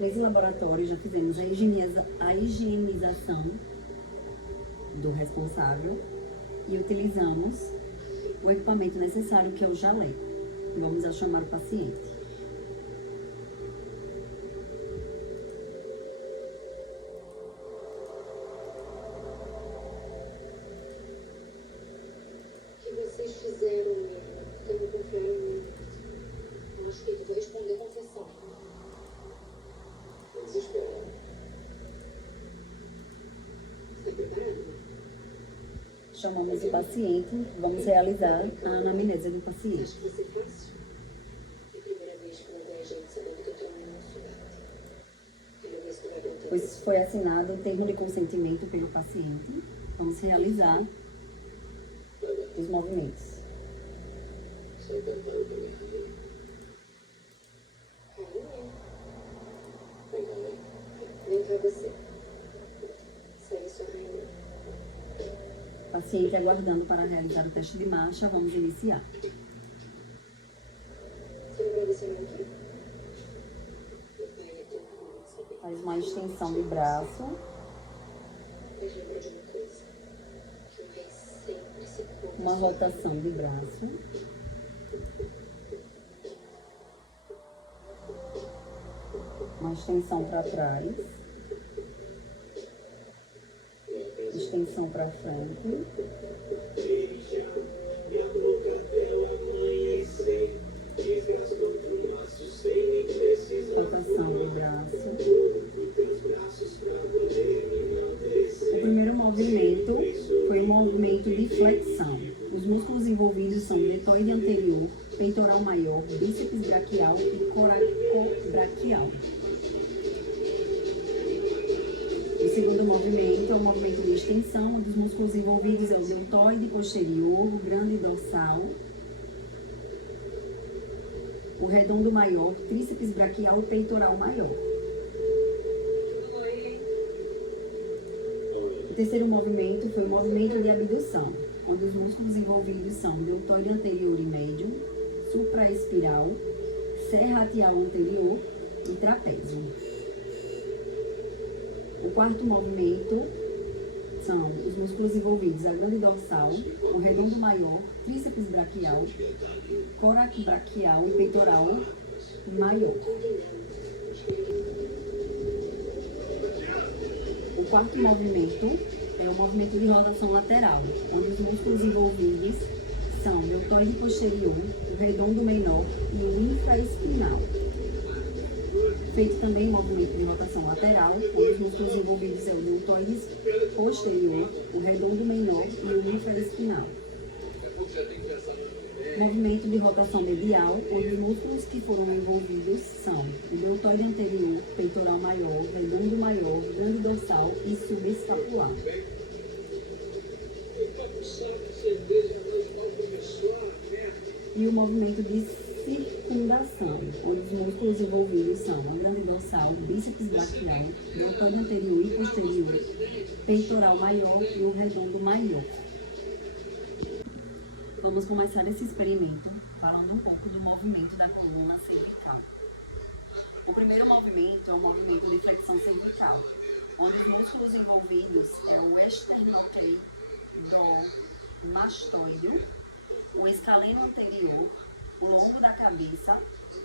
Nesse laboratório já fizemos a higienização do responsável e utilizamos o equipamento necessário, que é o jaleco. Vamos já chamar o paciente. O que vocês fizeram, minha irmã? Porque não confiaram em mim. Eu acho que eu vou responder confissão. Tô desesperado. Você tá preparado, né? Chamamos o paciente, vamos realizar a anamnese do paciente. Acho que vai ser fácil. É a primeira vez que não tem gente sabendo que eu tô no nosso gato. Quero ver se tu vai aguentar. Pois foi assinado o termo de consentimento pelo paciente. Vamos realizar os movimentos. Sou encantado com a minha rainha. Rainha? Vem também. Vem cá você. Segue sua rainha. Paciente aguardando para realizar o teste de marcha, vamos iniciar. Você lembra desse nome aqui? Meu pai é teu orgulho de saber. Faz uma extensão de braço, Mas lembra de uma coisa. Que o rei sempre se curva. uma rotação de braço, uma extensão para trás, extensão para frente, Beija minha boca até o amanhecer. Desgasto outro maço sem nem precisar. rotação do braço. Teus braços pra poder me enaltecer. O primeiro movimento foi o movimento de flexão. Os músculos envolvidos são deltoide anterior, peitoral maior, bíceps braquial e coracobraquial. O segundo movimento é o movimento de extensão, onde os músculos envolvidos é o deltoide posterior, o grande dorsal, o redondo maior, tríceps braquial e peitoral maior. O terceiro movimento foi o movimento de abdução, onde os músculos envolvidos são deltoide anterior e médio, supraespiral, serratial anterior e trapézio. O quarto movimento são os músculos envolvidos, a grande dorsal, o redondo maior, tríceps braquial, coracobraquial e peitoral maior. O quarto movimento é o movimento de rotação lateral, onde os músculos envolvidos são o deltoide posterior, o redondo menor e o infraespinal. Feito também o movimento de rotação lateral, onde os músculos envolvidos é o deltoide posterior, o redondo menor e o infraespinal. Movimento de rotação medial, onde os músculos que foram envolvidos são o deltoide anterior, peitoral maior, redondo maior, grande dorsal e subescapular. E o movimento de circundação, onde os músculos envolvidos são a grande dorsal, bíceps braquial, deltoide anterior e posterior, peitoral maior e o redondo maior. Vamos começar esse experimento falando um pouco do movimento da coluna cervical. O primeiro movimento é o movimento de flexão cervical, onde os músculos envolvidos é o esternocleidomastoideo, o escaleno anterior, o longo da cabeça,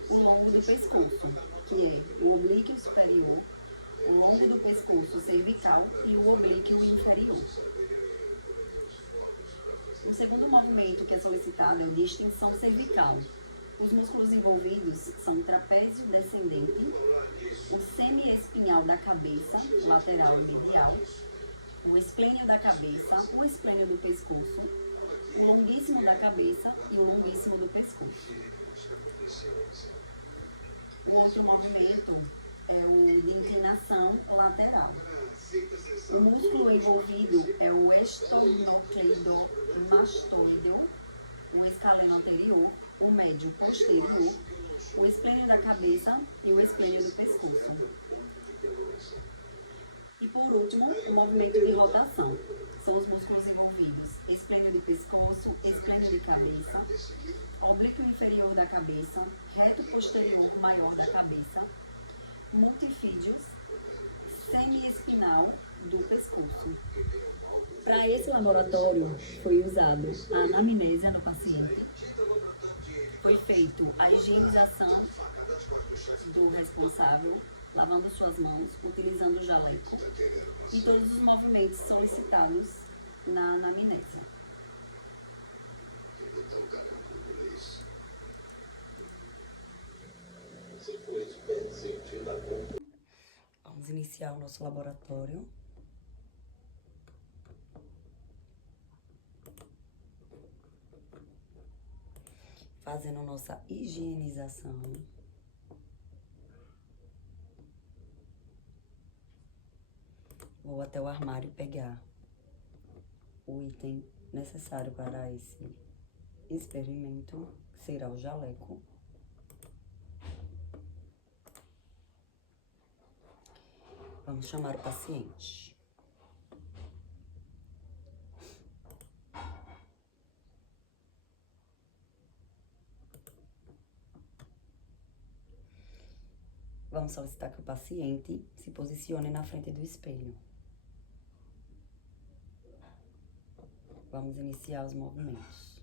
o longo do pescoço, que é o oblíquo superior, o longo do pescoço cervical e o oblíquo inferior. O segundo movimento que é solicitado é o de extensão cervical. Os músculos envolvidos são o trapézio descendente, o semiespinhal da cabeça, lateral e medial, o esplênio da cabeça, o esplênio do pescoço, o longuíssimo da cabeça e o longuíssimo do pescoço. O outro movimento é o de inclinação lateral. O músculo envolvido é o esternocleidomastoideo, o escaleno anterior, o médio posterior, o esplênio da cabeça e o esplênio do pescoço. E por último, o movimento de rotação. São os músculos envolvidos: esplênio de pescoço, esplênio de cabeça, oblíquo inferior da cabeça, reto posterior maior da cabeça, multifídios semiespinal do pescoço. Para esse laboratório foi usado a anamnésia do paciente, foi feito a higienização do responsável, lavando suas mãos, utilizando o jaleco e todos os movimentos solicitados na anamnésia. Vamos iniciar o nosso laboratório. Fazendo nossa higienização. Vou até o armário pegar o item necessário para esse experimento, que será o jaleco. Vamos chamar o paciente. Vamos solicitar que o paciente se posicione na frente do espelho. Vamos iniciar os movimentos.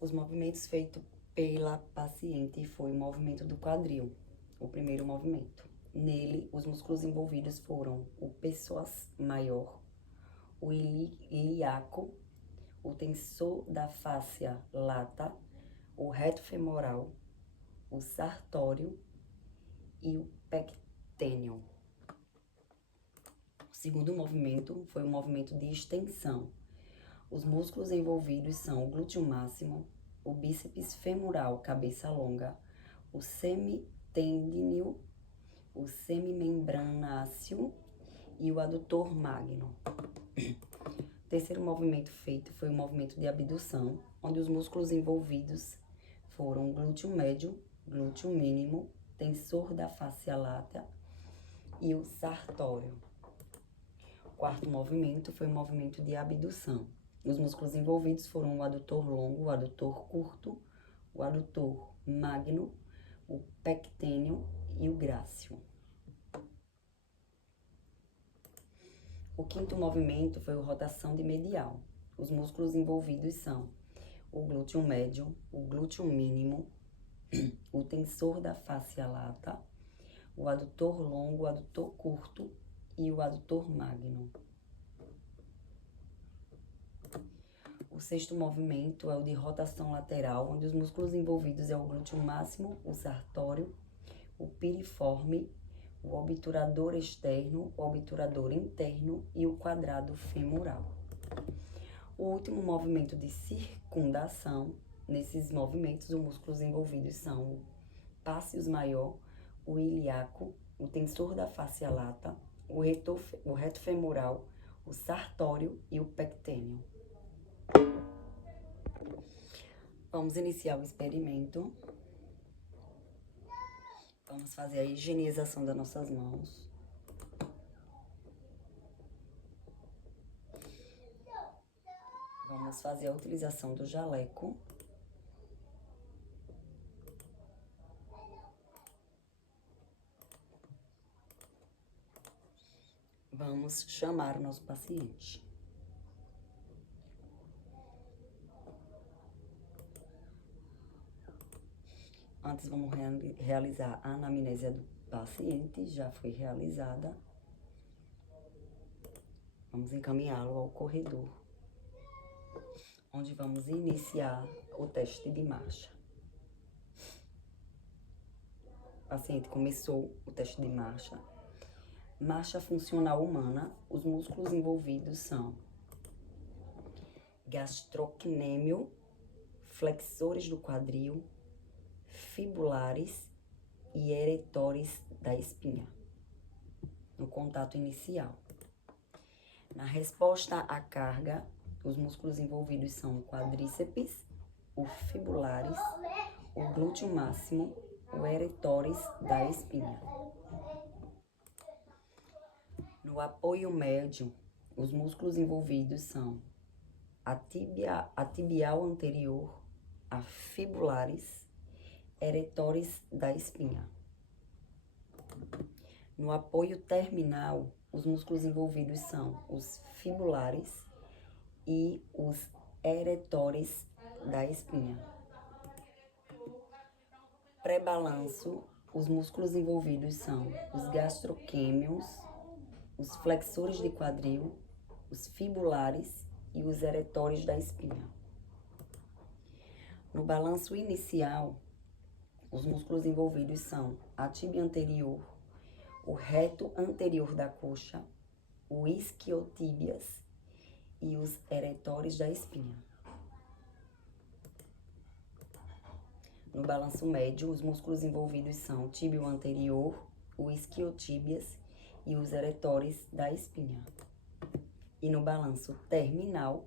Os movimentos feitos pela paciente foi o movimento do quadril, o primeiro movimento. Nele, os músculos envolvidos foram o psoas maior, o ilíaco, o tensor da fáscia lata, o reto femoral, o sartório e o pectênio. O segundo movimento foi o movimento de extensão. Os músculos envolvidos são o glúteo máximo, o bíceps femoral, cabeça longa, o semitendíneo, o semimembranáceo e o adutor magno. O terceiro movimento feito foi o movimento de abdução, onde os músculos envolvidos foram o glúteo médio, glúteo mínimo, tensor da fáscia lata e o sartório. O quarto movimento foi o movimento de abdução. Os músculos envolvidos foram o adutor longo, o adutor curto, o adutor magno, o pectênio e o grácil. O quinto movimento foi o rotação de medial. Os músculos envolvidos são o glúteo médio, o glúteo mínimo, o tensor da fáscia lata, o adutor longo, o adutor curto e o adutor magno. O sexto movimento é o de rotação lateral, onde os músculos envolvidos é o glúteo máximo, o sartório, o piriforme, o obturador externo, o obturador interno e o quadrado femoral. O último movimento de circundação, nesses movimentos os músculos envolvidos são o pássios maior, o ilíaco, o tensor da fáscia lata, o reto femoral, o sartório e o pectênio. Vamos iniciar o experimento. Vamos fazer a higienização das nossas mãos. Vamos fazer a utilização do jaleco. Vamos chamar o nosso paciente. Antes, vamos realizar a anamnésia do paciente, já foi realizada. Vamos encaminhá-lo ao corredor, onde vamos iniciar o teste de marcha. O paciente começou o teste de marcha. marcha funcional humana, os músculos envolvidos são gastrocnêmio, flexores do quadril, fibulares e eretores da espinha, no contato inicial. Na resposta à carga, os músculos envolvidos são o quadríceps, o fibulares, o glúteo máximo, o eretores da espinha. No apoio médio, os músculos envolvidos são a tibial anterior, a fibulares, eretores da espinha. No apoio terminal, os músculos envolvidos são os fibulares e os eretores da espinha. Pré-balanço, os músculos envolvidos são os gastroquêmios, os flexores de quadril, os fibulares e os eretores da espinha. No balanço inicial, os músculos envolvidos são a tíbia anterior, o reto anterior da coxa, o isquiotíbias e os eretores da espinha. No balanço médio, os músculos envolvidos são o tíbio anterior, o isquiotíbias e os eretores da espinha. E no balanço terminal,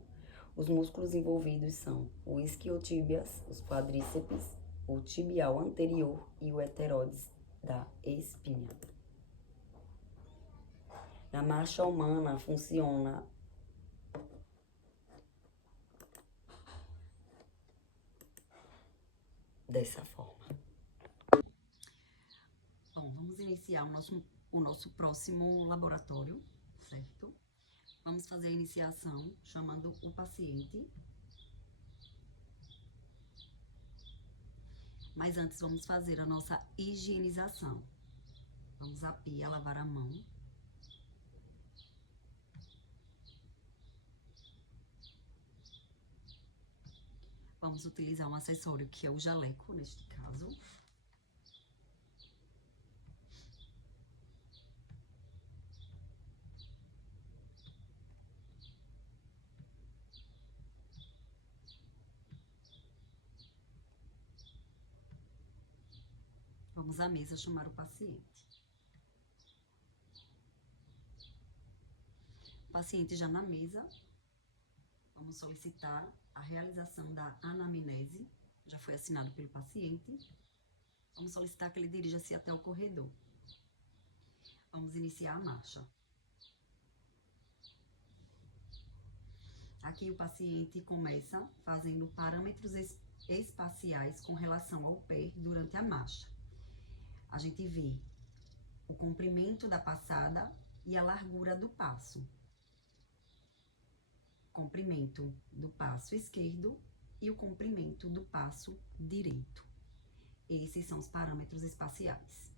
os músculos envolvidos são o isquiotíbias, os quadríceps, o tibial anterior e o eterodes da espinha. Na marcha humana, funciona dessa forma. Bom, vamos iniciar o nosso próximo laboratório, certo? Vamos fazer a iniciação chamando o paciente. Mas antes vamos fazer a nossa higienização. Vamos à pia, lavar a mão. Vamos utilizar um acessório que é o jaleco, neste caso. Vamos à mesa chamar o paciente. O paciente já na mesa, vamos solicitar a realização da anamnese, já foi assinado pelo paciente. Vamos solicitar que ele dirija-se até o corredor. Vamos iniciar a marcha. Aqui o paciente começa fazendo parâmetros espaciais com relação ao pé durante a marcha. A gente vê o comprimento da passada e a largura do passo. Comprimento do passo esquerdo e o comprimento do passo direito. Esses são os parâmetros espaciais.